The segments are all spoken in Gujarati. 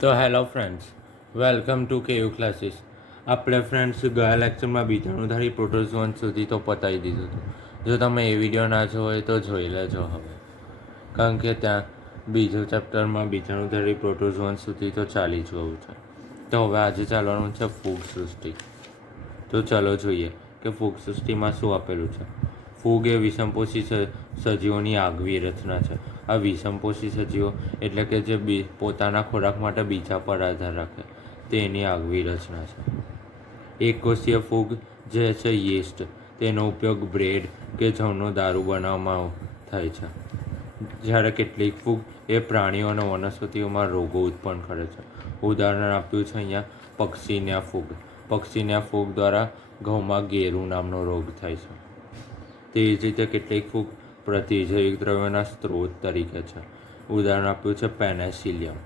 તો hello friends, welcome to KU classes. આપણે ફ્રેન્ડ્સ ગયા લેક્ચરમાં બીજાણુધારી પ્રોટોઝોન સુધી તો પતાવી દીધું હતું. જો તમે એ વિડીયો ના જોયો હોય તો જોઈ લેજો હવે, કારણ કે ત્યાં બીજું ચેપ્ટરમાં બીજાણુધારી પ્રોટોઝોન સુધી તો ચાલી જ ગયું છે. તો હવે આજે ચાલવાનું છે ફૂગ સૃષ્ટિ. તો ચાલો જોઈએ કે ફૂગ સૃષ્ટિમાં શું આપેલું છે. ફૂગ એ વિષમપોષી સજીવોની આગવી રચના છે. આ વિષમપોષી સજીવો એટલે કે જે પોતાના ખોરાક માટે બીજા પર આધાર રાખે તે એની આગવી રચના છે. એકકોષીય ફૂગ જે છે યીસ્ટ, તેનો ઉપયોગ બ્રેડ કે જવનો દારૂ બનાવવામાં થાય છે. જ્યારે કેટલીક ફૂગ એ પ્રાણીઓ અને વનસ્પતિઓમાં રોગો ઉત્પન્ન કરે છે. ઉદાહરણ આપ્યું છે અહીંયા પક્ષીના ફૂગ. પક્ષીના ફૂગ દ્વારા ઘઉંમાં ગેરુ નામનો રોગ થાય છે. તેવી જ રીતે કેટલીક ફૂગ પ્રતિજૈવિક દ્રવ્યોના સ્ત્રોત તરીકે છે. ઉદાહરણ આપ્યું છે પેનેસિલિયમ.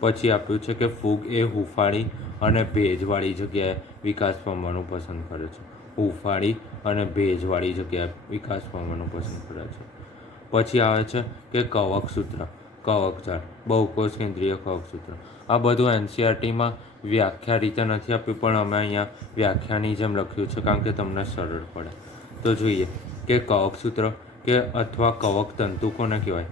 પછી આપ્યું છે કે ફૂગ એ હૂંફાળી અને ભેજવાળી જગ્યાએ વિકાસ પામવાનું પસંદ કરે છે. હૂંફાળી અને ભેજવાળી જગ્યાએ વિકાસ પામવાનું પસંદ કરે છે. પછી આવે છે કે કવકસૂત્ર, કવકજાળ, બહુકોષ કેન્દ્રીય કવકસૂત્ર. આ બધું એનસીઆરટીમાં વ્યાખ્યા રીતે નથી આપ્યું, પણ અમે અહીંયા વ્યાખ્યાની જેમ લખ્યું છે કારણ કે તમને સરળ પડે. તો જોઈએ કે કવકસૂત્ર કે અથવા કવક તંતુ કોને કહેવાય.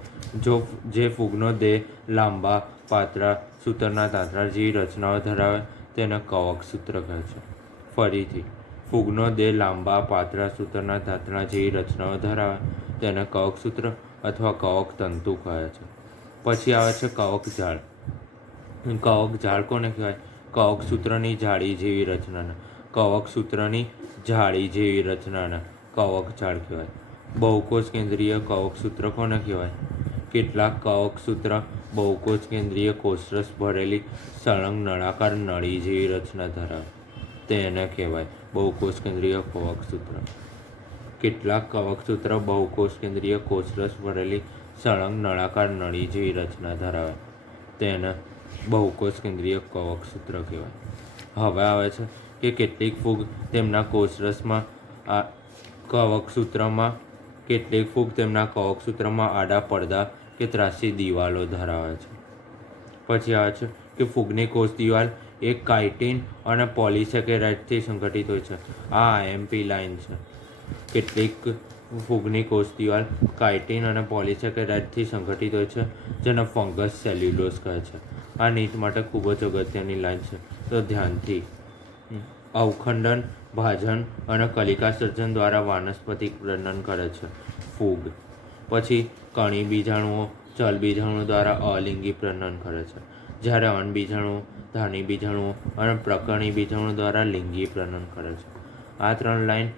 જે ફૂગનો દેહ લાંબા પાતળા સૂતરના તાંતણા જેવી રચનાઓ ધરાવે તેને કવકસૂત્ર કહે છે. ફરીથી, ફૂગનો દેહ લાંબા પાતળા સૂતરના તાંતણા જેવી રચનાઓ ધરાવે તેને કવકસૂત્ર અથવા કવક તંતુ કહે છે. પછી આવે છે કવકજાળ. કવકજાળ કોને કહેવાય. કવકસૂત્રની જાળી જેવી રચનાને કવકસૂત્રની જાળી જેવી રચનાને કવકજાળ કહેવાય. બહુકોષ કેન્દ્રીય કવકસૂત્ર કોને કહેવાય. કેટલાક કવકસૂત્ર બહુકોષ કેન્દ્રીય કોષરસ ભરેલી સળંગ નળાકાર નળી જેવી રચના ધરાવે તેને કહેવાય બહુકોષ કેન્દ્રીય કવકસૂત્ર. કેટલાક કવકસૂત્ર બહુકોષ કેન્દ્રીય કોષરસ ભરેલી સળંગ નળાકાર નળી જેવી રચના ધરાવે તેને બહુકોષ કેન્દ્રીય કવકસૂત્ર કહેવાય. હવે આવે છે કે કેટલીક ફૂગ તેમના કોષરસમાં કવકસૂત્રમાં કેટલીક ફૂગ તેમના કવકસૂત્રમાં આડા પડદા કે ત્રાંસી દિવાલો ધરાવે છે. પછી આવે છે કે ફૂગની કોષ દિવાલ એક કાઇટિન અને પોલિસેકેરાઇડથી સંગઠિત હોય છે. આ આઈએમપી લાઇન છે. કેટલીક ફૂગની કોષ દિવાલ કાઇટિન અને પોલિસેકેરાઇડથી સંગઠિત હોય છે, જેને ફંગસ સેલ્યુલોઝ કહે છે. આ નીટ માટે ખૂબ જ અગત્યની લાઇન છે, તો ધ્યાનથી. અવખંડન, ભાજન અને કલિકા સર્જન દ્વારા વાનસ્પતિક પ્રજનન કરે છે ફૂગ. પછી કણી બીજાણુઓ ચલબીજાણુઓ દ્વારા અલિંગી પ્રજનન કરે છે, જ્યારે અનબીજાણુઓ ધાની બીજાણુઓ અને પ્રકરણી બીજાણુઓ દ્વારા લિંગી પ્રજનન કરે છે. આ 3 લાઈન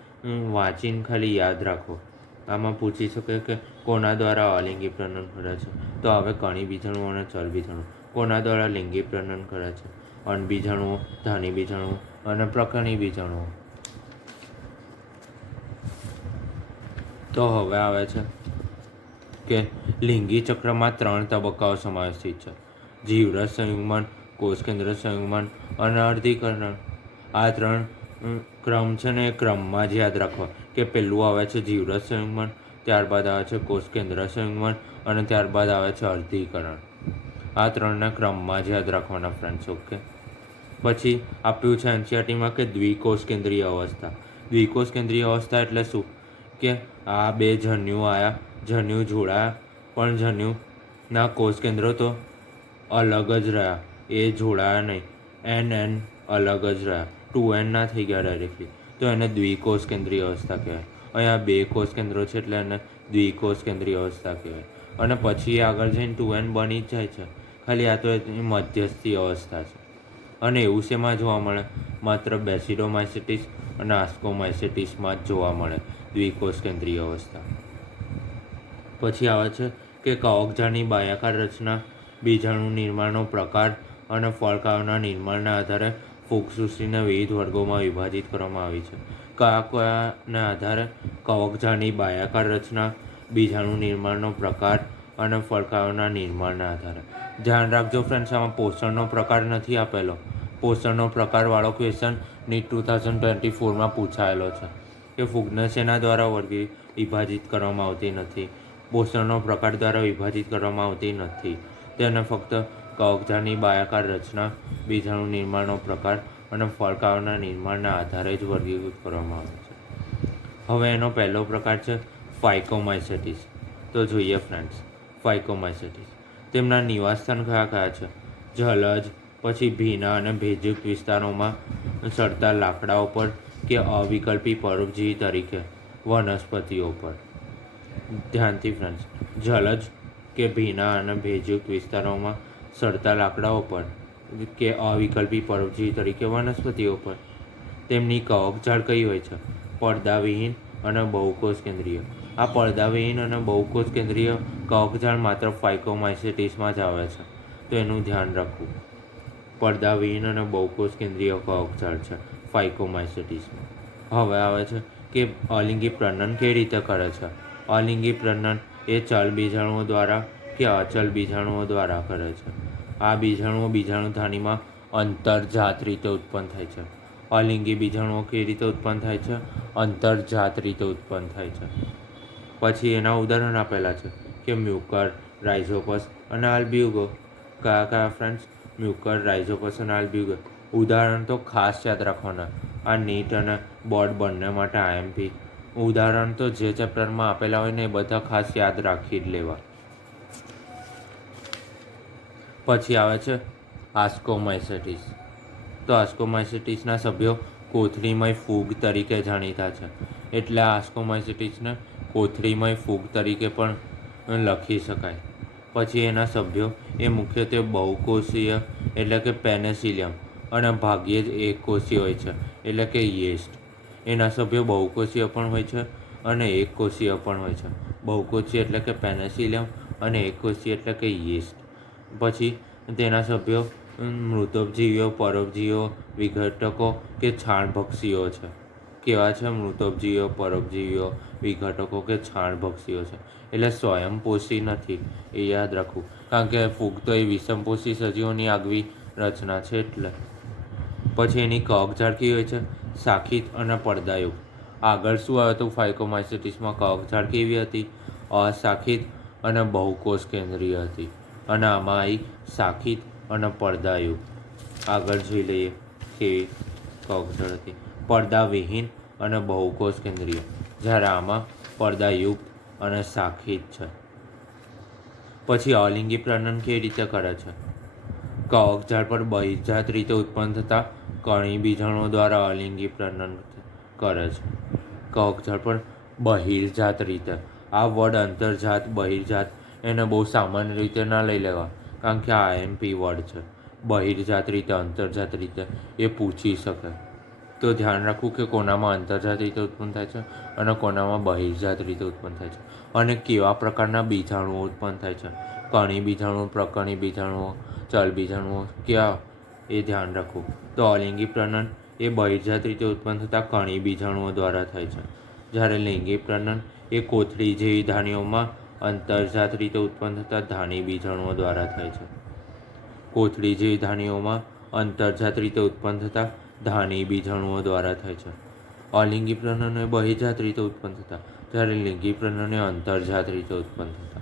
વાંચીને ખાલી યાદ રાખો. આમાં પૂછી શકે કે કોના દ્વારા અલિંગી પ્રજનન કરે છે. તો હવે કણી બીજાણુઓ અને ચલબીજાણુઓ કોના દ્વારા લિંગી પ્રજનન કરે છે. અનબીજાણુઓ, ધાની બીજાણુઓ અને પ્રકરણી બીજાણુઓ. તો હવે આવે છે કે લિંગી ચક્રમાં 3 તબક્કાઓ સમાવેશિત છે. જીવરસ સંયુગ્મન, કોષકેન્દ્ર સંયુગ્મન અને અર્ધીકરણ. આ 3 ક્રમ છે ને એ ક્રમમાં જ યાદ રાખવા કે પહેલું આવે છે જીવરસ સંયુગ્મન, ત્યારબાદ આવે છે કોષકેન્દ્ર સંયુગ્મન અને ત્યારબાદ આવે છે અર્ધીકરણ. આ 3ને ક્રમમાં જ યાદ રાખવાના ફ્રેન્ડ્સ. ઓકે. પછી આપ્યું છે એનસીઆરટીમાં કે દ્વિકોષ કેન્દ્રીય અવસ્થા. દ્વિકોષ કેન્દ્રીય અવસ્થા એટલે શું કે આ બે જન્યુ આવ્યા, જન્યુ જોડાયા, પણ જન્યુના કોષ કેન્દ્રો તો અલગ જ રહ્યા, એ જોડાયા નહીં. એન અલગ જ રહ્યા, 2n ના થઈ ગયા ડાયરેક્ટલી, તો એને દ્વિકોષ કેન્દ્રીય અવસ્થા કહેવાય. અહીંયા 2 કોષ કેન્દ્રો છે એટલે એને દ્વિકોષ કેન્દ્રીય અવસ્થા કહેવાય. અને પછી આગળ જઈને 2n બની જ જાય છે, ખાલી આ તો એની મધ્યસ્થી અવસ્થા છે. અને એવું શેમાં જોવા મળે, માત્ર બેસિડોમાઇસેટિસ અને આસ્કોમાઇસેટિસમાં જ જોવા મળે દ્વિકોષ કેન્દ્રીય અવસ્થા. પછી આવે છે કે કવકજાળની બાહ્યાકાર રચના, બીજાણુ નિર્માણનો પ્રકાર અને ફળકાઓના નિર્માણના આધારે ફૂગ સૃષ્ટિને વિવિધ વર્ગોમાં વિભાજિત કરવામાં આવી છે. કયાના આધારે કવકજાળની બાહ્યાકાર રચના, બીજાણુ નિર્માણનો પ્રકાર અને ફળકાઓના નિર્માણના આધારે. ધ્યાન રાખજો ફ્રેન્ડ્સ, આમાં પોષણનો પ્રકાર નથી આપેલો. પોષણનો પ્રકારવાળો ક્વેશ્ચન નીટ 2024માં પૂછાયેલો છે કે ફૂગને શેના દ્વારા વિભાજિત કરવામાં આવતી નથી. પોષણનો પ્રકાર દ્વારા વિભાજિત કરવામાં આવતી નથી. તેને ફક્ત કવકજાળની બાહ્યાકાર રચના, બીજાણુ નિર્માણનો પ્રકાર અને ફળકાઓના નિર્માણના આધારે જ વર્ગીકૃત કરવામાં આવે છે. હવે એનો પહેલો પ્રકાર છે ફાઇકોમાઇસેટિસ. તો જોઈએ ફ્રેન્ડ્સ, ફાઇકોમાઇસેટિસ. તેમના નિવાસસ્થાન કયા કયા છે? જલજ, પછી ભીના અને ભેજયુક્ત વિસ્તારોમાં સડતા લાકડાઓ પર કે અવિકલ્પી પરોપજીવી તરીકે વનસ્પતિઓ પર. ધ્યાનથી ફ્રેન્ડ્સ, જલજ કે ભીના અને ભેજયુક્ત વિસ્તારોમાં સડતા લાકડાઓ પર કે અવિકલ્પી પરોપજીવી તરીકે વનસ્પતિઓ પર. તેમની કવકજાળ કઈ હોય છે? પડદાવિહીન અને બહુકોષ કેન્દ્રીય. આ પડદાવિહીન અને બહુકોષ કેન્દ્રીય કવકજાળ માત્ર ફાઇકોમાઇસેટિસમાં જ આવે છે, તો એનું ધ્યાન રાખવું. પડદાવિહીન અને બહુકોષ કેન્દ્રીય કવકજાળ છે ફાઇકોમાઇસેટિસમાં. હવે આવે છે કે અલિંગી પ્રજનન કેવી રીતે કરે છે? અલિંગી પ્રજનન એ ચલ બીજાણુઓ દ્વારા કે અચલ બીજાણુઓ દ્વારા કરે છે. આ બીજાણુઓ બીજાણુધાનીમાં અંતરજાત રીતે ઉત્પન્ન થાય છે. અલિંગી બીજાણુઓ કેવી રીતે ઉત્પન્ન થાય છે? અંતરજાત રીતે ઉત્પન્ન થાય છે. પછી એના ઉદાહરણ આપેલા છે કે મ્યુકર, રાઇઝોપસ અને આલ્બ્યુગો. કયા કયા ફ્રેન્ડ્સ? મ્યુકર, રાઇઝોપસ અને આલ્બ્યુગો. ઉદાહરણ તો ખાસ યાદ રાખવાના. આ નીટ અને બોર્ડ બંને માટે આઈએમપી. ઉદાહરણ તો જે ચેપ્ટરમાં આપેલા હોય ને એ બધા ખાસ યાદ રાખી જ લેવા. પછી આવે છે આસ્કોમાઇસેટિસ. તો આસ્કોમાઇસેટિસના સભ્યો કોથળીમય ફૂગ તરીકે જાણીતા છે. એટલે આસ્કોમાઇસેટિસને કોથળીમય ફૂગ તરીકે પણ લખી શકાય. પછી એના સભ્યો એ મુખ્યત્વે બહુકોષીય એટલે કે પેનિસિલિયમ અને ભાગ્યે જ એકકોષીય હોય છે એટલે કે યીસ્ટ. એના સભ્યો બહુકોષીય પણ હોય છે અને એકકોષીય પણ હોય છે. બહુકોષીય એટલે કે પેનિસિલિયમ અને એકકોષીય એટલે કે યીસ્ટ. પછી તેના સભ્યો મૃતોપજીવીઓ, પરોપજીવીઓ, વિઘટકો કે છાણભક્ષીઓ છે. કેવા છે? મૃતોપજીવીઓ, પરોપજીવીઓ, વિઘટકો કે છાણભક્ષીઓ છે. એટલે સ્વયંપોષી નથી, એ યાદ રાખવું. કારણ કે ફૂગ તો એ વિષમપોષી સજીવોની આગવી રચના છે એટલે. પછી એની કવકજાળ કેવી હોય છે? શાખિત અને પડદાયુક્ત. આગળ શું આવ્યું હતું ફાઇકોમાઇસેટિસમાં? કવકજાળ કેવી હતી? અશાખિત અને બહુકોષ કેન્દ્રીય હતી. અને આમાં આવી શાખિત અને પડદાયુક્ત. આગળ જોઈ લઈએ કેવી કવકજાળ હતી. પડદાવિહીન અને બહુકોષ કેન્દ્રીય, જ્યારે આમાં પડદાયુક્ત અને શાખિત છે. પછી અલિંગી પ્રજનન કેવી રીતે કરે છે? કવકજાળ પર બહિર્જાત રીતે ઉત્પન્ન થતા કણી બીજાણુઓ દ્વારા અલિંગી પ્રજનન કરે છે. કવકજાળ પર બહિર્જાત રીતે. આ વર્ડ અંતર્જાત, બહિર્જાત એને બહુ સામાન્ય રીતે ના લઈ લેવા, કારણ કે આ આઈએમપી વર્ડ છે. બહિર્જાત રીતે, અંતર્જાત રીતે એ પૂછી શકે. તો ધ્યાન રાખવું કે કોનામાં અંતર્જાત રીતે ઉત્પન્ન થાય છે અને કોનામાં બહિર્જાત રીતે ઉત્પન્ન થાય છે. અને કેવા પ્રકારના બીજાણુઓ ઉત્પન્ન થાય છે. કણી બીજાણુઓ, પ્રકરણી બીજાણુઓ, ચલ બીજાણુઓ, ક્યાં એ ધ્યાન રાખવું. તો અલિંગી પ્રજનન એ બહિર્જાત રીતે ઉત્પન્ન થતા કણી બીજાણુઓ દ્વારા થાય છે. જ્યારે લિંગી પ્રજનન એ કોથળી જેવી ધાનીઓમાં અંતરજાત રીતે ઉત્પન્ન થતા ધાની બીજાણુઓ દ્વારા થાય છે. કોથળી જેવી ધાનીઓમાં અંતરજાત રીતે ઉત્પન્ન થતા ધાની બીજાણુઓ દ્વારા થાય છે. અલિંગી પ્રજનન એ બહિર્જાત રીતે ઉત્પન્ન થતા, જ્યારે લિંગી પ્રજનન એ અંતરજાત રીતે ઉત્પન્ન થતા.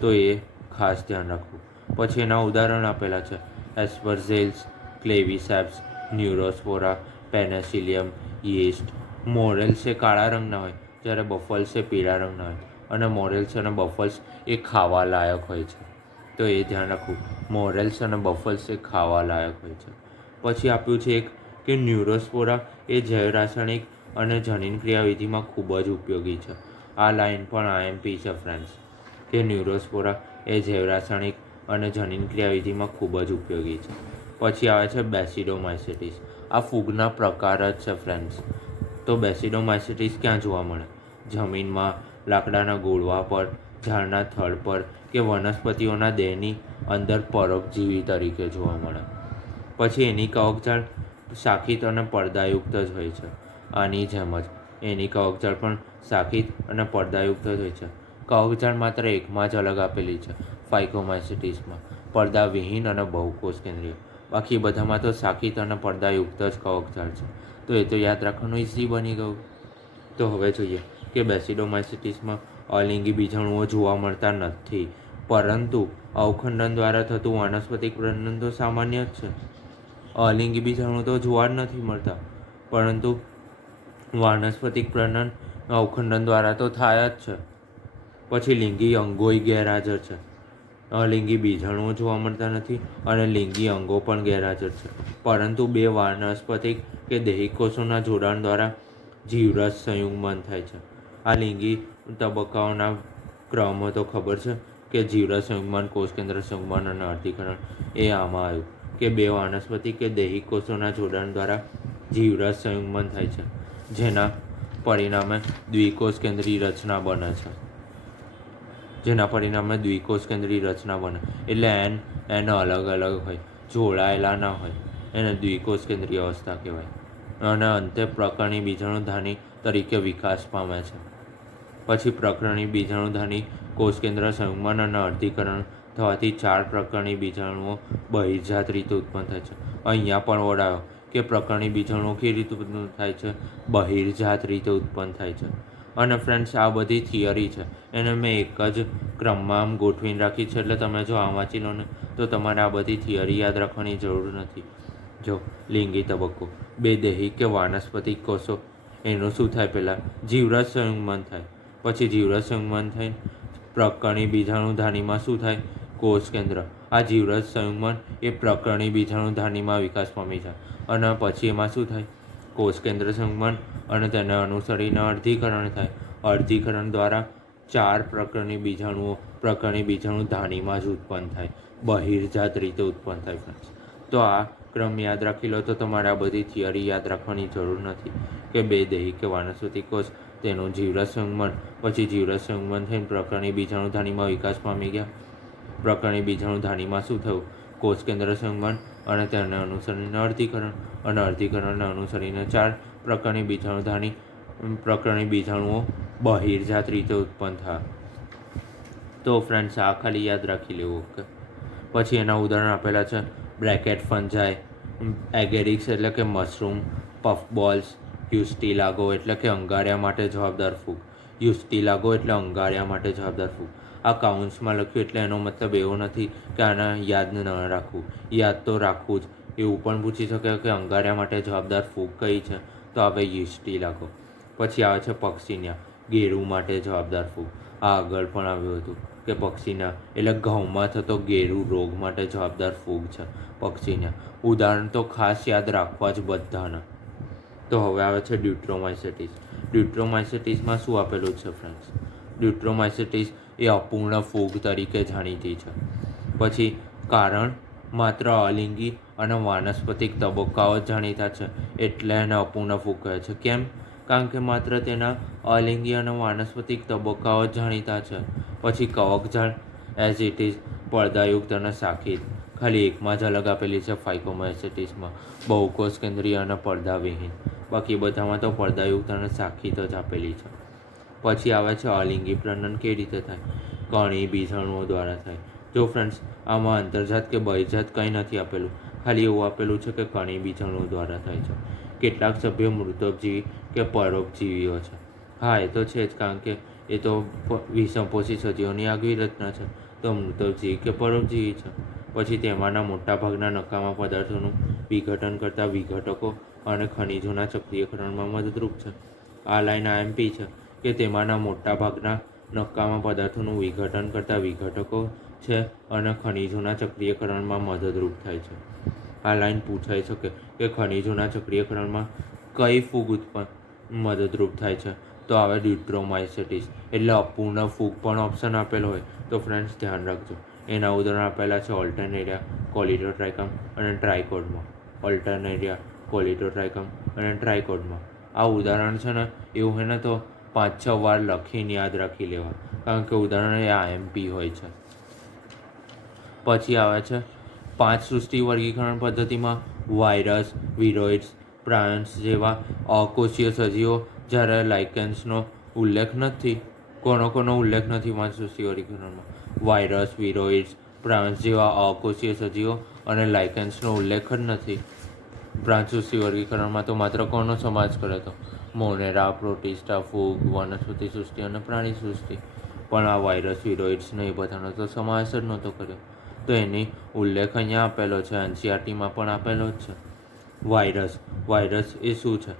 તો એ ખાસ ધ્યાન રાખવું. પછી એના ઉદાહરણ આપેલા છે એસ્પર્ઝેલ્સ, ક્લેવીસેપ્સ, ન્યુરોસ્પોરા, પેનિસિલિયમ, યીસ્ટ. મોરેલ્સ એ કાળા રંગના હોય, જ્યારે બફલ્સ એ પીળા રંગના હોય. અને મોરેલ્સ અને બફલ્સ એ ખાવા લાયક હોય છે. તો એ ધ્યાન રાખવું. મોરેલ્સ અને બફલ્સ એ ખાવા લાયક હોય છે. પછી આપ્યું છે એક કે ન્યુરોસ્પોરા એ જૈવ રાસાયણિક અને જનીન ક્રિયાવિધિમાં ખૂબ જ ઉપયોગી છે. આ લાઈન પણ આઈએમપી છે ફ્રેન્ડ્સ, કે ન્યુરોસ્પોરા એ જૈવ રાસાયણિક અને જનીન ક્રિયાવિધિમાં ખૂબ જ ઉપયોગી છે. પછી આવે છે બેસિડોમાઇસેટિસ. આ ફૂગના પ્રકાર જ છે ફ્રેન્ડ્સ. તો બેસિડોમાઇસેટિસ ક્યાં જોવા મળે? જમીનમાં, લાકડાના ગોળવા પર, ઝાડના થડ પર કે વનસ્પતિઓના દેહની અંદર પરોપજીવી તરીકે જોવા મળે. પછી એની કવકજાળ શાખિત અને પડદાયુક્ત જ હોય છે. આની જેમ જ એની કવકજાળ પણ શાખિત અને પડદાયુક્ત જ હોય છે. કવકજાળ માત્ર એકમાં જ અલગ આપેલી છે, ફાઇકોમાઇસેટિસમાં, પડદાવિહીન અને બહુકોષ કેન્દ્રીય. બાકી બધામાં તો શાખિત અને પડદાયુક્ત જ કવકજાળ છે. તો એ તો યાદ રાખવાનું ઇઝી બની ગયું. તો હવે જોઈએ કે બેસિડોમાઇસેટિસમાં અલિંગી બીજાણુઓ જોવા મળતા નથી. પરંતુ અવખંડન દ્વારા થતું વાનસ્પતિક પ્રજનન તો સામાન્ય જ છે. અલિંગી બીજાણુ તો જોવા જ નથી મળતા, પરંતુ વાનસ્પતિક પ્રજનન અવખંડન દ્વારા તો થાય જ છે. પછી લિંગી અંગોય ગેરહાજર છે. અલિંગી બીજાણુઓ જોવા મળતા નથી અને લિંગી અંગો પણ ગેરહાજર છે, પરંતુ બે વાનસ્પતિક કે દૈહિક કોષોના જોડાણ દ્વારા જીવરસ સંયુગ્મન થાય છે. આ લિંગી તબક્કાઓના ક્રમ તો ખબર છે કે જીવરસ સંયુગ્મન, કોષકેન્દ્ર સંયુગ્મન અને અર્ધીકરણ. એ આમાં આવ્યું કે બે વાનસ્પતિક કે દૈહિક કોષોના જોડાણ દ્વારા જીવરસ સંયુગ્મન થાય છે, જેના પરિણામે દ્વિકોષકેન્દ્રીય રચના બને છે. એટલે એન અલગ અલગ હોય, જોડાયેલા ના હોય, એને દ્વિકોષકેન્દ્રીય અવસ્થા કહેવાય. અને અંતે પ્રકરણી બીજાણુધાની તરીકે વિકાસ પામે છે. પછી પ્રકરણી બીજાણુધાની કોષકેન્દ્ર સંયુગ્મન અને અર્ધીકરણ થવાથી 4 પ્રકરણી બીજાણુઓ બહિર્જાત રીતે ઉત્પન્ન થાય છે. અહીંયા પણ વડાયો કે પ્રકરણી બીજાણુઓ કેવી રીતે ઉત્પન્ન થાય છે? બહિર્જાત રીતે ઉત્પન્ન થાય છે. અને ફ્રેન્ડ્સ, આ બધી થિયરી છે, એને મેં એક જ ક્રમમાં આમ ગોઠવીને રાખી છે. એટલે તમે જો આમ વાંચી લો ને તો તમારે આ બધી થિયરી યાદ રાખવાની જરૂર નથી. જો લિંગી તબક્કો, બે દૈહિક કે વાનસ્પતિક કોષો, એનું શું થાય? પહેલાં જીવરસ સંયુગ્મન થાય. પછી જીવરસ સંયુગ્મન થઈને પ્રકરણી બીજાણુધાનીમાં શું થાય? કોષ કેન્દ્ર. આ જીવરસ સંયુગ્મન એ પ્રકરણી બીજાણુધાનીમાં વિકાસ પામી છે. અને પછી એમાં શું થાય? કોષ કેન્દ્ર સંયુગ્મન અને તેને અનુસરીને અર્ધીકરણ થાય. અર્ધીકરણ દ્વારા 4 પ્રકરણી બીજાણુઓ પ્રકરણી બીજાણુધાનીમાં જ ઉત્પન્ન થાય, બહિર્જાત રીતે ઉત્પન્ન થાય. ફ્રેન્ડ્સ, તો આ ક્રમ યાદ રાખી લો તો તમારે આ બધી થિયરી યાદ રાખવાની જરૂર નથી કે બે દૈહિક કે વાનસ્પતિક કોષ, તેનું જીવરસ સંયુગ્મન, પછી જીવરસ સંયુગ્મન થઈને પ્રકરણી બીજાણુધાનીમાં વિકાસ પામી ગયા. પ્રકરણી બીજાણુધાનીમાં શું થયું? કોષ કેન્દ્ર સંયુગ્મન અને તેને અનુસરીને અર્ધીકરણ, અને અર્ધીકરણને અનુસરીને 4 પ્રકરણી બીજાણુઓ બહિર્જાત રીતે ઉત્પન્ન થયા. તો ફ્રેન્ડ્સ, આ ખાલી યાદ રાખી લેવું. ઓકે. પછી એના ઉદાહરણ આપેલા છે. બ્રેકેટ ફંજાઈ, એગેરિક્સ એટલે કે મશરૂમ, પફબોલ્સ, હ્યુસ્ટીલાગો એટલે કે અંગારિયા માટે જવાબદાર ફૂગ. હ્યુસ્ટીલાગો એટલે અંગારિયા માટે જવાબદાર ફૂગ. આ કાઉન્સમાં લખ્યું એટલે એનો મતલબ એવો નથી કે આને યાદ ન રાખવું, યાદ તો રાખવું જ. એવું પણ પૂછી શકે કે અંગારિયા માટે જવાબદાર ફૂગ કઈ છે? તો આવે હ્યુસ્ટીલાગો. પછી આવે છે પક્ષીના, ગેરુ માટે જવાબદાર ફૂગ. આ આગળ પણ આવ્યું હતું કે પક્ષીના એટલે ઘઉંમાં થતો ગેરુ રોગ માટે જવાબદાર ફૂગ છે પક્ષીના. ઉદાહરણ તો ખાસ યાદ રાખવા જ બધાના. તો હવે આવે છે ડ્યુટ્રોમાઇસેટિસ. ડ્યુટ્રોમાઇસેટિસમાં શું આપેલું છે ફ્રેન્ડ્સ? ડ્યુટ્રોમાઇસેટિસ એ અપૂર્ણ ફૂગ તરીકે જાણીતી છે. પછી કારણ માત્ર અલિંગી અને વાનસ્પતિક તબક્કાઓ જ જાણીતા છે, એટલે એને અપૂર્ણ ફૂગ કહે છે. કેમ? કારણ કે માત્ર તેના અલિંગી અને વાનસ્પતિક તબક્કાઓ જ જાણીતા છે. પછી કવકજાળ, એઝ ઇટ ઇઝ, પડદાયુક્ત અને શાખિત. ખાલી એકમાં જ અલગ આપેલી છે ફાઇકોમાઇસેટિસમાં, બહુકોષ કેન્દ્રીય અને પડદાવિહીન. બાકી બધામાં તો પડદાયુક્ત અને શાખિત જ આપેલી છે. પછી આવે છે અલિંગી પ્રજનન કેવી રીતે થાય? કણી બીજાણુઓ દ્વારા થાય. જો ફ્રેન્ડ્સ, આમાં અંતર્જાત કે બહિર્જાત કંઈ નથી આપેલું, ખાલી એવું આપેલું છે કે કણી બીજાણુઓ દ્વારા થાય છે. કેટલાક સભ્યો મૃતોપજીવી કે પરોપજીવીઓ છે. હા, એ તો છે જ, કારણ કે એ તો વિષમપોષી સજીવોની આગવી રચના છે, તો મૃતોપજીવી કે પરોપજીવી છે. પછી તેમાંના મોટાભાગના નકામા પદાર્થોનું વિઘટન કરતા વિઘટકો અને ખનિજોના ચક્રીયકરણમાં મદદરૂપ છે. આ લાઈન આઈએમપી છે કે તેમાંના મોટાભાગના નકામા પદાર્થોનું વિઘટન કરતા વિઘટકો છે અને ખનિજોના ચક્રીયકરણમાં મદદરૂપ થાય છે. આ લાઈન પૂછાઈ શકે કે ખનિજોના ચક્રીયકરણમાં કઈ ફૂગ મદદરૂપ થાય છે? તો આવે ડ્યુટ્રોમાઇસેટિસ. એટલે અપૂર્ણ ફૂગ પણ ઓપ્શન આપેલો હોય તો ફ્રેન્ડ્સ ધ્યાન રાખજો. એના ઉદાહરણ આપેલા છે ઓલ્ટરનેરિયા, કોલિડોટ્રાઇકમ અને ટ્રાઇકોડમાં. ઓલ્ટરનેરિયા, કોલિડોટ્રાઇકમ અને ટ્રાઇકોડમાં. આ ઉદાહરણ છે ને, એવું હોય ને તો 5-6 વાર લખીને યાદ રાખી લેવા, કારણ કે ઉદાહરણ એ આઈએમપી હોય છે. પછી આવે છે 5 સૃષ્ટિ વર્ગીકરણ પદ્ધતિમાં વાયરસ, વિરોઇડ્સ, પ્રાયન્સ જેવા અકોષીય સજીવો, જ્યારે લાઇકેન્સનો ઉલ્લેખ નથી. કોનો ઉલ્લેખ નથી 5 સૃષ્ટિ વર્ગીકરણમાં? વાયરસ, વિરોઇડ્સ, પ્રાયન્સ જેવા અકોષીય સજીવો અને લાઇકેન્સનો ઉલ્લેખ જ નથી. 5 સૃષ્ટિ વર્ગીકરણમાં તો માત્ર કોનો સમાવેશ કરે તો મોનેરા, પ્રોટિસ્ટા, ફૂગ, વનસ્પતિ સૃષ્ટિ અને પ્રાણી સૃષ્ટિ. પણ આ વાયરસ વિરોઇડ્સને એ બધાનો તો સમાવેશ જ નહોતો કર્યો. તો એની ઉલ્લેખ અહીંયા આપેલો છે, એનસીઆરટીમાં પણ આપેલો જ છે. વાયરસ એ શું છે?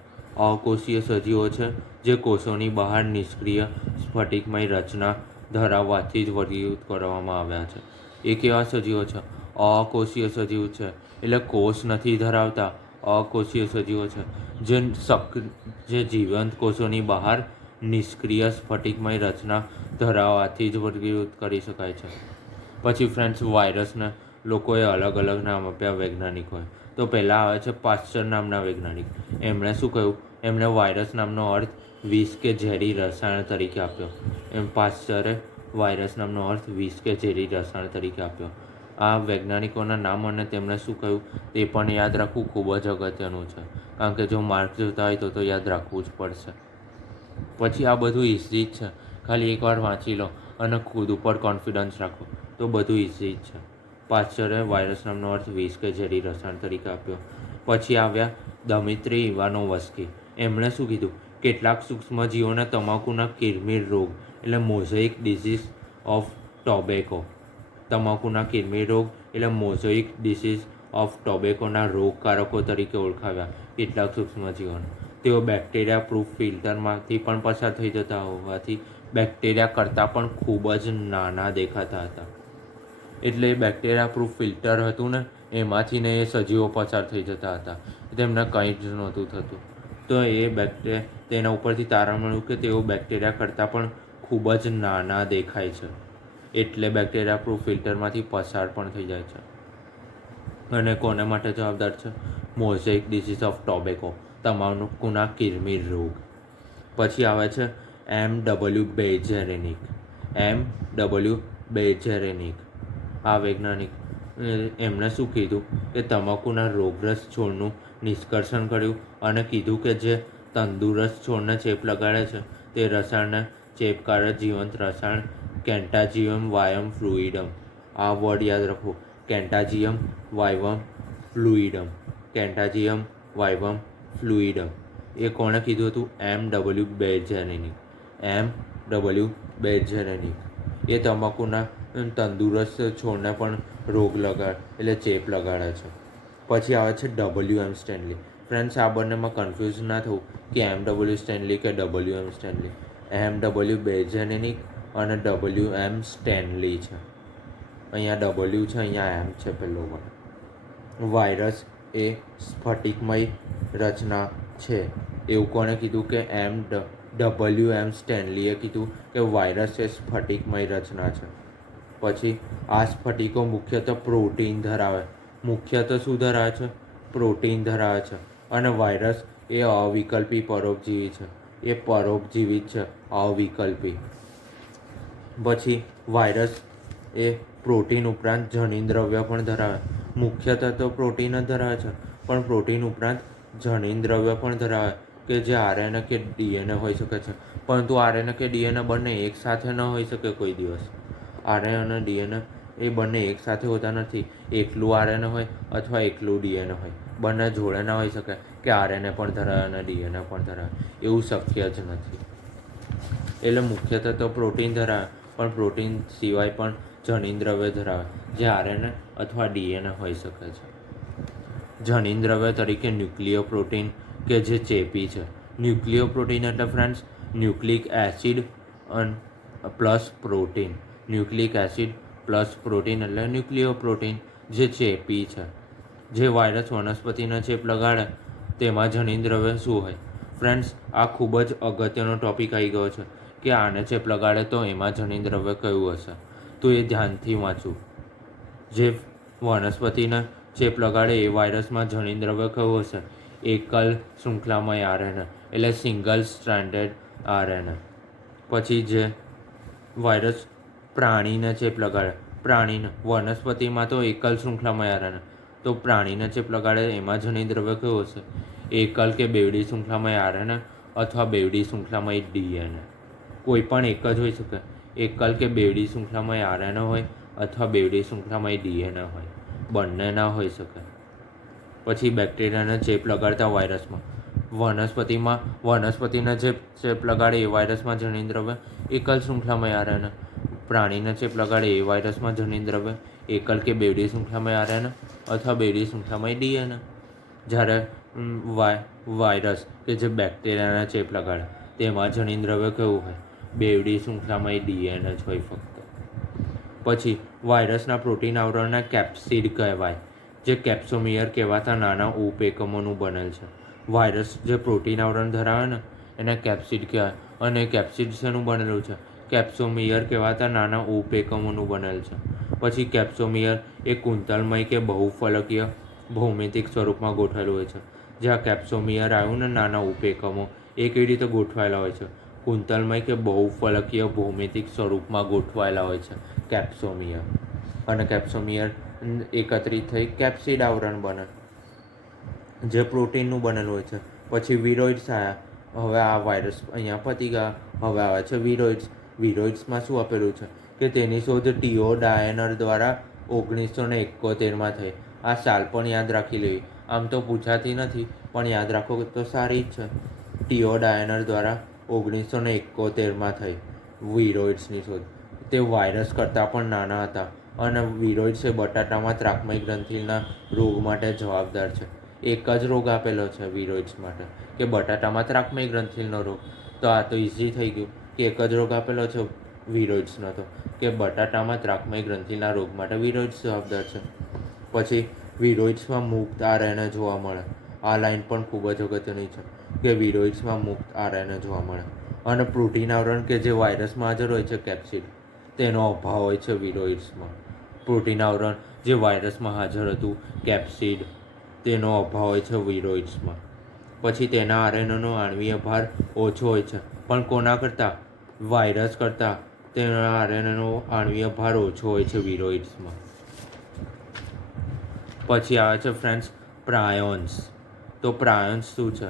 અકોષીય સજીવો છે જે કોષોની બહાર નિષ્ક્રિય સ્ફટિકમય રચના ધરાવવાથી જ વર્ગીકૃત કરવામાં આવ્યા છે. એ કેવા સજીવો છે? અકોષીય સજીવ છે, એટલે કોષ નથી ધરાવતા અકોષીય સજીવો છે જે જીવંત કોષોની બહાર નિષ્ક્રિય સ્ફટિકમય રચના ધરાવવાથી જ વર્ગીકૃત કરી શકાય છે. પછી ફ્રેન્ડ્સ, વાયરસને લોકોએ અલગ અલગ નામ આપ્યા વૈજ્ઞાનિકોએ. તો પહેલાં આવે છે પાસ્ચર નામના વૈજ્ઞાનિક. એમણે શું કહ્યું? એમણે વાયરસ નામનો અર્થ વિષ કે ઝેરી રસાયણ તરીકે આપ્યો. પાસ્ચરે વાયરસ નામનો અર્થ વિષ કે ઝેરી રસાયણ તરીકે આપ્યો. આ વૈજ્ઞાનિકોના નામ અને તેમણે શું કહ્યું તે પણ યાદ રાખવું ખૂબ જ અગત્યનું છે, કારણ કે જો માર્ક જોતા હોય તો યાદ રાખવું જ પડશે. પછી આ બધું ઇઝી જ છે, ખાલી એકવાર વાંચી લો અને ખુદ ઉપર કોન્ફિડન્સ રાખો તો બધું ઇઝી જ છે. પાસ્ચરે વાયરસ નામનો અર્થ વિષ કે ઝેરી રસાયણ તરીકે આપ્યો. પછી આવ્યા દમિત્રી ઇવાનોવસ્કી. એમણે શું કીધું? કેટલાક સૂક્ષ્મજીવોને તમાકુના કિરમિર રોગ એટલે મોઝેઇક ડિસીઝ ઓફ ટોબેકો. તમાકુના કિરમિર રોગ એટલે મોઝેઇક ડિસીઝ ઓફ ટોબેકોના રોગકારકો તરીકે ઓળખાવ્યા કેટલાક સૂક્ષ્મજીવોને. તેઓ બેક્ટેરિયા પ્રૂફ ફિલ્ટરમાંથી પણ પસાર થઈ જતા હોવાથી બેક્ટેરિયા કરતાં પણ ખૂબ જ નાના દેખાતા હતા. એટલે એ બેક્ટેરિયા પ્રૂફ ફિલ્ટર હતું ને, એમાંથી ને એ સજીવો પસાર થઈ જતા હતા, તેમને કંઈ જ નહોતું થતું. તો તેના ઉપરથી તારણ મળ્યું કે તેઓ બેક્ટેરિયા કરતાં પણ ખૂબ જ નાના દેખાય છે, એટલે બેક્ટેરિયા પ્રૂફ ફિલ્ટરમાંથી પસાર પણ થઈ જાય છે. અને કોને માટે જવાબદાર છે? મોઝેઇક ડિસીઝ ઓફ ટોબેકો, તમાકુના કિરમિર રોગ. પછી આવે છે M.W. બેઝેરેનિક. આ વૈજ્ઞાનિક એમણે શું કીધું કે તમાકુના રોગગ્રસ્ત છોડનું નિષ્કર્ષણ કર્યું અને કીધું કે જે તંદુરસ્ત છોડને ચેપ લગાડે છે તે રસાયણને ચેપકારક જીવંત રસાયણ કેન્ટાજીયમ વાયમ ફ્લુઇડમ. આ વર્ડ યાદ રાખો, કેન્ટાજીયમ વાયવમ ફ્લુઇડમ. એ કોણે કીધું હતું? M.W. બેઝેરેનિક. એ તમાકુના તંદુરસ્ત છોડને પણ રોગ એટલે ચેપ લગાડે છે. પછી આવે છે W.M. સ્ટેનલી. ફ્રેન્ડ્સ, આ બંનેમાં કન્ફ્યુઝ ના થવું કે M.W. સ્ટેનલી કે W.M. સ્ટેનલી. M.W. બેઝેરેનિક અને W.M. સ્ટેનલી છે. અહીંયા W છે, અહીંયા M છે પહેલો વર્ડ. વાયરસ એ સ્ફટિકમય રચના છે એવું કોણે કીધું? કે W.M. સ્ટેનલીએ કીધું કે વાયરસ એ સ્ફટિકમય રચના છે. પછી આ સ્ફટિકો મુખ્યત્વે પ્રોટીન ધરાવે. મુખ્યત્વે શું ધરાવે છે? પ્રોટીન ધરાવે છે. અને વાયરસ એ અવિકલ્પી પરોપજીવી છે. એ પરોપજીવી જ છે, અવિકલ્પી. પછી વાયરસ એ પ્રોટીન ઉપરાંત જનીનદ્રવ્ય પણ ધરાવે. મુખ્યત્વે તો પ્રોટીન જ ધરાવે છે, પણ પ્રોટીન ઉપરાંત જનીનદ્રવ્ય પણ ધરાવે કે જે આરએનએ કે ડીએનએ હોઈ શકે છે. પરંતુ આરએનએ કે ડીએનએ બંને એક સાથે ન હોઈ શકે કોઈ દિવસ. આરએનએ અને ડીએનએ એ બંને એક સાથે હોતા નથી. એકલું આરએનએ હોય અથવા એકલું ડીએનએ હોય, બંને જોડે ના હોઈ શકે કે આરએનએ પણ ધરાવે અને ડીએનએ પણ ધરાવે. એવું શક્ય જ નથી. એટલે મુખ્યત્વે તો પ્રોટીન ધરાવે, પણ પ્રોટીન સિવાય પણ જનીનદ્રવ્ય ધરાવે જે આરએનએ અથવા ડીએનએ હોઈ શકે છે. જનીનદ્રવ્ય તરીકે ન્યુક્લિયો પ્રોટીન કે જે ચેપી છે. ન્યુક્લિયો પ્રોટીન એટલે friends nucleic acid plus protein. Nucleic acid plus protein એટલે ન્યુક્લિયો પ્રોટીન જે ચેપી છે. જે વાયરસ વનસ્પતિને ચેપ લગાડે તેમાં જનીનદ્રવ્ય શું હોય? ફ્રેન્ડ્સ, આ ખૂબ જ અગત્યનો ટોપિક આવી ગયો છે કે આને ચેપ લગાડે તો એમાં જનીનદ્રવ્ય કયું હશે. તો એ ધ્યાનથી વાંચવું. જે વનસ્પતિને ચેપ લગાડે એ વાયરસમાં જનીનદ્રવ્ય કયું હશે? એકલ શૃંખલામય આરએનએ એટલે સિંગલ સ્ટ્રેન્ડેડ આરએનએ. પછી જે વાયરસ પ્રાણીને ચેપ લગાડે, વનસ્પતિમાં તો એકલ શૃંખલામય આરએનએ, તો પ્રાણીને ચેપ લગાડે એમાં જનીનદ્રવ્ય કયું હશે? એકલ કે બેવડી શૃંખલામય આરએનએ અથવા બેવડી શૃંખલામય ડીએનએ. કોઈ પણ એક જ હોઈ શકે. એકલ કે બેવડી શૃંખલામય આરએનએ હોય અથવા બેવડી શૃંખલામય ડીએનએ હોય, બંને ના હોઈ શકે. પછી બેક્ટેરિયાને ચેપ લગાડતા વાયરસમાં વનસ્પતિને ચેપ લગાડે એ વાયરસમાં જનીનદ્રવ્ય એકલ શૃંખલામય આરએનએ, પ્રાણીને ચેપ લગાડે એ વાયરસમાં જનીનદ્રવ્ય એકલ કે બેવડી શૃંખલામય આરએનએ અથવા બેવડી શૃંખલામય ડીએનએ. જ્યારે વાયરસ કે જે બેક્ટેરિયાને ચેપ લગાડે તેમાં જનીનદ્રવ્ય કેવું હોય? બેવડી શૃંખલામય ડીએનએ જ હોય ફક્ત. પછી વાયરસના પ્રોટીન આવરણને કેપ્સિડ કહેવાય, જે કેપ્સોમિયર કહેવાતા નાના ઉપએકમોનું બનેલ છે. વાયરસ જે પ્રોટીન આવરણ ધરાવે ને એને કેપ્સિડ કહેવાય, અને કેપ્સિડ શેનું બનેલું છે? કેપ્સોમિયર કહેવાતા નાના ઉપએકમોનું બનેલ છે. પછી કેપ્સોમિયર એ કુંતલમય કે બહુફલકીય ભૌમિતિક સ્વરૂપમાં ગોઠવાયેલું હોય છે. જે આ કેપ્સોમિયર આવ્યું ને નાના ઉપએકમો એ કેવી રીતે ગોઠવાયેલા હોય છે? કુંતલમય કે બહુફલકીય ભૌમિતિક સ્વરૂપમાં ગોઠવાયેલા હોય છે કેપ્સોમિયર. અને કેપ્સોમિયર એકત્રિત થઈ કેપ્સિડ આવરણ બને, જે પ્રોટીનનું બનેલું હોય છે. પછી વિરોઇડ્સ આવ્યા. હવે આ વાયરસ અહીંયા પતી ગયા. હવે આવે છે વિરોઇડ્સ. વિરોઇડ્સમાં શું આપેલું છે કે તેની શોધ ટીઓ ડાયનર દ્વારા 1971માં થઈ. આ સાલ પણ યાદ રાખી લેવી. આમ તો પૂછાતી નથી, પણ યાદ રાખો તો સારી જ છે. ટીઓ ડાયનર દ્વારા 1971માં થઈ વિરોઇડ્સની શોધ. તે વાયરસ કરતાં પણ નાના હતા, અને વિરોઇડ્સ એ બટાટામાં ત્રાકમય ગ્રંથિના રોગ માટે જવાબદાર છે. એક જ રોગ આપેલો છે વિરોઇડ્સ માટે, કે બટાટામાં ત્રાકમય ગ્રંથિનો રોગ. તો આ તો ઇઝી થઈ ગયું કે એક જ રોગ આપેલો છે વિરોઇડ્સનો, તો કે બટાટામાં ત્રાકમય ગ્રંથિના રોગ માટે વિરોઇડ્સ જવાબદાર છે. પછી વિરોઇડ્સમાં મુક્ત આરએનએ જોવા મળે. આ લાઈન પણ ખૂબ જ અગત્યની છે કે વિરોઇડ્સમાં મુક્ત આરએનએ જોવા મળે. અને પ્રોટીન આવરણ કે જે વાયરસમાં હાજર હોય છે કેપ્સિડ, તેનો અભાવ હોય છે વિરોઇડ્સમાં. પ્રોટીન આવરણ જે વાયરસમાં હાજર હતું કેપ્સિડ, તેનો અભાવ હોય છે વિરોઇડ્સમાં. પછી તેના આરએનએનો આણ્વીય ભાર ઓછો હોય છે, પણ કોના કરતાં? વાયરસ કરતાં તેના આરએનએનો આણ્વીય ભાર ઓછો હોય છે વિરોઇડ્સમાં. પછી આવે છે ફ્રેન્ડ્સ પ્રાયોન્સ. તો પ્રાયોન્સ શું છે?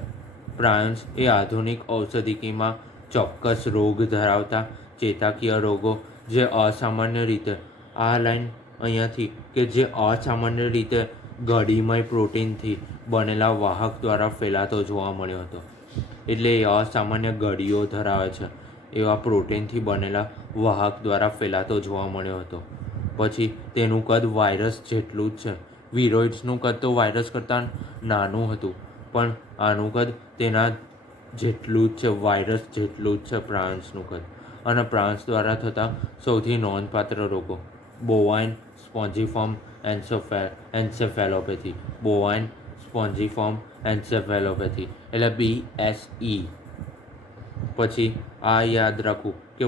પ્રાયોન્સ એ આધુનિક ઔષધિકીમાં ચોક્કસ રોગ ધરાવતા ચેતાકીય રોગો જે અસામાન્ય રીતે, આ લાઈન અહીંયાથી, કે જે અસામાન્ય રીતે ગડીમય પ્રોટીનથી બનેલા વાહક દ્વારા ફેલાતો જોવા મળ્યો હતો. એટલે એ અસામાન્ય ગડીઓ ધરાવે છે એવા પ્રોટીનથી બનેલા વાહક દ્વારા ફેલાતો જોવા મળ્યો હતો. પછી તેનું કદ વાયરસ જેટલું જ છે. વિરોઇડ્સનું કદ તો વાયરસ કરતાં નાનું હતું, પણ આનું કદ તેના જેટલું જ છે, વાયરસ જેટલું જ છે પ્રાયોન્સનું કદ. અને પ્રાયોન્સ દ્વારા થતા સૌથી નોંધપાત્ર રોગો: બોવાઇન સ્પોન્જીફોર્મ એન્સેફેલોપેથી. બોવાઇન સ્પોન્જીફોર્મ એન્સેફેલોપેથી એટલે BSE. પછી આ યાદ રાખવું કે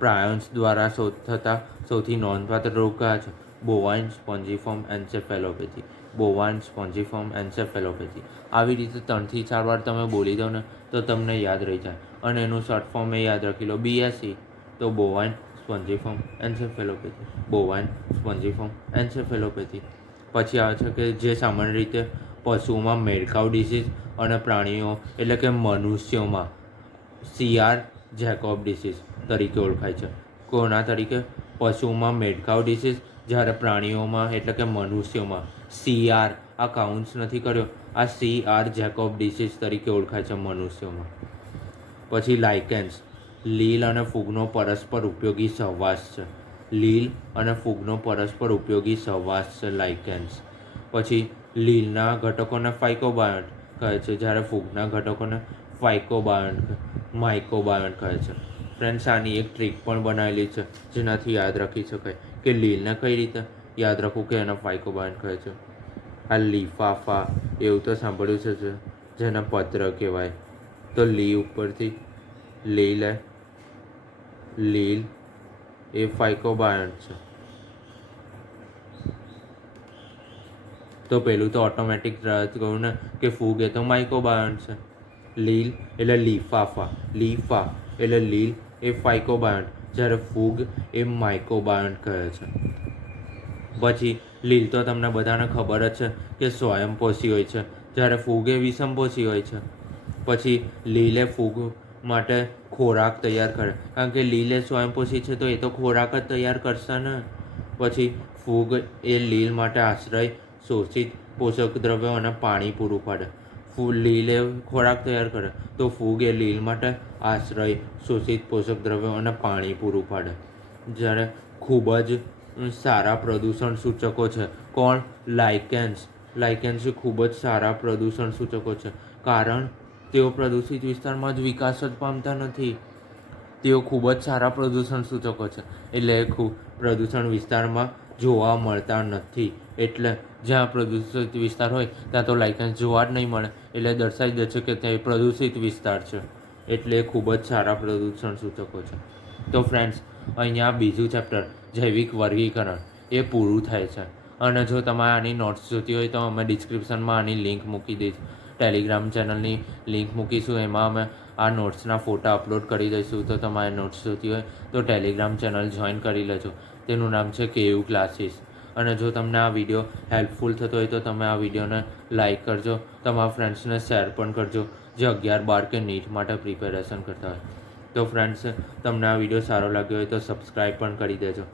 પ્રાયોન્સ દ્વારા થતા સૌથી નોંધપાત્ર રોગ કયા છે? બોવાઇન સ્પોન્જીફોર્મ એન્સેફેલોપેથી. બોવાઇન સ્પોન્જીફોર્મ એન્સેફેલોપેથી. આવી રીતે 3 થી 4 વાર તમે બોલી દો ને તો તમને યાદ રહી જાય. અને એનું શોર્ટ ફોર્મ એ યાદ રાખી લો, BSE. તો બોવાઇન સ્પોન્જીફોર્મ એન્સેફેલોપેથી. બોવાઇન સ્પોન્જીફોર્મ એન્સેફેલોપેથી. પછી આવે છે કે જે સામાન્ય રીતે પશુઓમાં મેડકાઉ ડિસીઝ અને પ્રાણીઓ એટલે કે મનુષ્યોમાં CR જેકોબ ડિસીઝ તરીકે ઓળખાય છે. કોના તરીકે? પશુઓમાં મેડકાઉ ડિસીઝ, જ્યારે પ્રાણીઓમાં એટલે કે મનુષ્યોમાં CR, આ કાઉન્ટ્સ નથી કર્યો, આ CR જેકોબ ડિસીઝ તરીકે ઓળખાય છે મનુષ્યોમાં. પછી લાઇકેન્સ. લીલ અને ફૂગનો પરસ્પર ઉપયોગી સહવાસ છે. લીલ અને ફૂગનો પરસ્પર ઉપયોગી સહવાસ છે લાઇકેન્સ. પછી લીલના ઘટકોને ફાઇકોબાયોન્ટ કહે છે, જ્યારે ફૂગના ઘટકોને માઇકોબાયોન્ટ કહે છે. ફ્રેન્ડ્સ, આની એક ટ્રીક પણ બનાવેલી છે જેનાથી યાદ રાખી શકાય કે લીલને કઈ રીતે યાદ રાખવું કે એને ફાઇકોબાયોન્ટ કહે છે. આ લીફાફા એવું તો સાંભળ્યું છે જેને પત્ર કહેવાય. તો લી ઉપરથી લઈ લે, લીલ એ ફાઇકોબાયોન્ટ છે. તો પેલું તો ઓટોમેટિક કહ્યું ને કે ફૂગ એ તો માઇકોબાયોન્ટ છે. લીલ એટલે લીફાફા, લીફા એટલે લીલ એ ફાઇકોબાયોન્ટ, જ્યારે ફૂગ એ માઇકોબાયોન્ટ કહે છે. પછી લીલ તો તમને બધાને ખબર જ છે કે સ્વયંપોષી હોય છે, જ્યારે ફૂગ એ વિષમપોષી હોય છે. પછી લીલ એ ફૂગ માટે ખોરાક તૈયાર કરે, કારણ કે લીલ એ સ્વયંપોષી છે તો એ તો ખોરાક જ તૈયાર કરશે ને. પછી ફૂગ એ લીલ માટે આશ્રય, શોષિત પોષક દ્રવ્યો અને પાણી પૂરું પાડે. લીલ એ ખોરાક તૈયાર કરે તો ફૂગ એ લીલ માટે આશ્રય, શોષિત પોષક દ્રવ્યો અને પાણી પૂરું પાડે. જ્યારે ખૂબ જ સારા પ્રદૂષણ સૂચકો છે. કોણ? લાઇકેન્સ. લાઇકેન્સ એ ખૂબ જ સારા પ્રદૂષણ સૂચકો છે, કારણ તેઓ પ્રદૂષિત વિસ્તારમાં જ વિકાસ જ પામતા નથી. તેઓ ખૂબ જ સારા પ્રદૂષણ સૂચકો છે, એટલે પ્રદૂષણ વિસ્તારમાં જોવા મળતા નથી. એટલે જ્યાં પ્રદૂષિત વિસ્તાર હોય ત્યાં તો લાઇકેન્સ જોવા જ નહીં મળે, એટલે દર્શાવી દે છે કે તે પ્રદૂષિત વિસ્તાર છે. એટલે ખૂબ જ સારા પ્રદૂષણ સૂચકો છે. તો ફ્રેન્ડ્સ, અહીંયા બીજું ચેપ્ટર જૈવિક વર્ગીકરણ એ પૂરું થાય છે. અને જો તમારે આની નોટ્સ જોતી હોય તો અમે ડિસ્ક્રિપ્શનમાં આની લિંક મૂકી દઈશ. ટેલિગ્રામ ચેનલની લિંક મૂકીશું, એમાં અમે આ નોટ્સના ફોટા અપલોડ કરી દઈશું. તો તમારે નોટ્સ જોતી હોય તો ટેલિગ્રામ ચેનલ જોઈન કરી લેજો. તેનું નામ છે KU ક્લાસીસ. અને જો તમને આ વિડીયો હેલ્પફુલ થતો હોય તો તમે આ વિડીયોને લાઇક કરજો, તમારા ફ્રેન્ડ્સને શેર પણ કરજો જે 11-12 કે નીટ માટે પ્રિપેરેશન કરતા હોય. તો ફ્રેન્ડ્સ, તમને આ વિડીયો સારો લાગ્યો હોય તો સબસ્ક્રાઈબ પણ કરી દેજો.